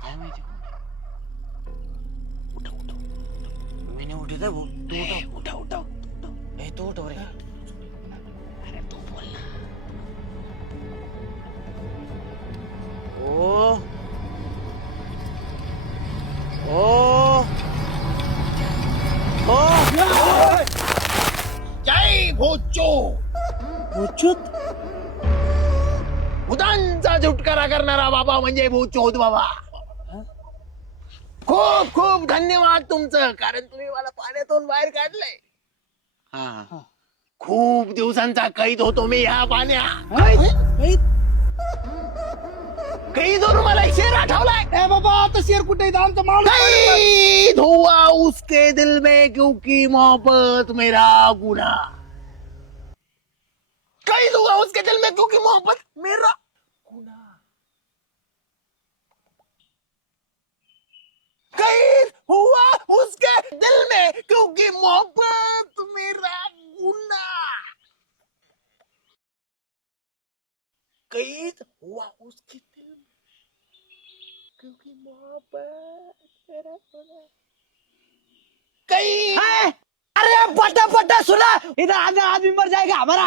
काय माहिती उठा उठा मी नाही उठत आहे भाऊ तू उठा उठा उठा तू उठ रे अरे तू बोल ना ओ ओ ओ जय भोजो भूचूत भूतांचा झुटकारा करणारा बाबा म्हणजे भूचोद बाबा. खूप खूप धन्यवाद तुमचं, कारण तुम्ही मला पाण्यातून बाहेर काढलंय. हा खूप दिवसांचा कैद होतो मी ह्या पाण्यात. कैदवरून मला एक शेर आठवलाय. बाबा आता शेर कुठे आमचा माणूस कैद हुआ उसके दिल में क्योंकि मोहब्बत मेरा गुना. कैद हुआ उसके दिल में क्योंकि मोहब्बत मेरा गुना. कैद हुआ उसके दिल में क्योंकि मोहब्बत मेरा गुना. कैद हुआ उसके दिल में क्योंकि मोहब्बत मेरा गुना. कैद अरे पटा पटा सुना इधर आदमी मर जाएगा हमारा.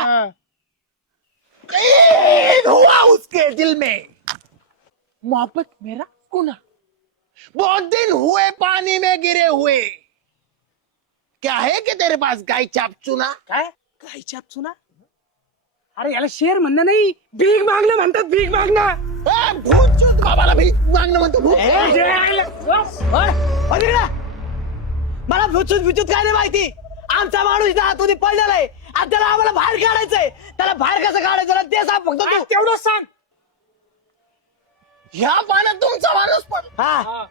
कैद हुआ उसके दिल में मोहब्बत मेरा गुना. बहुत दिन हुए पानी में गिरे हुए. क्या है कि तेरे पास गाय चाप चुना. काय काय चाप सुना. अरे याला शेर म्हणणं नाही, भीक मागणं म्हणतात, भीक मागणं. भूत बाबाला भीक मागणं म्हणतो. भूत मला भुचूत भुचूत काय नाही माहिती. आमचा माणूस इथं आतून पडलेला आहे आणि त्याला आम्हाला बाहेर काढायचंय. त्याला बाहेर कसं काढायचं ना ते सांग फक्त तू. तेवढंच सांग. ह्या पाण्यात तुमचा माणूस पण हा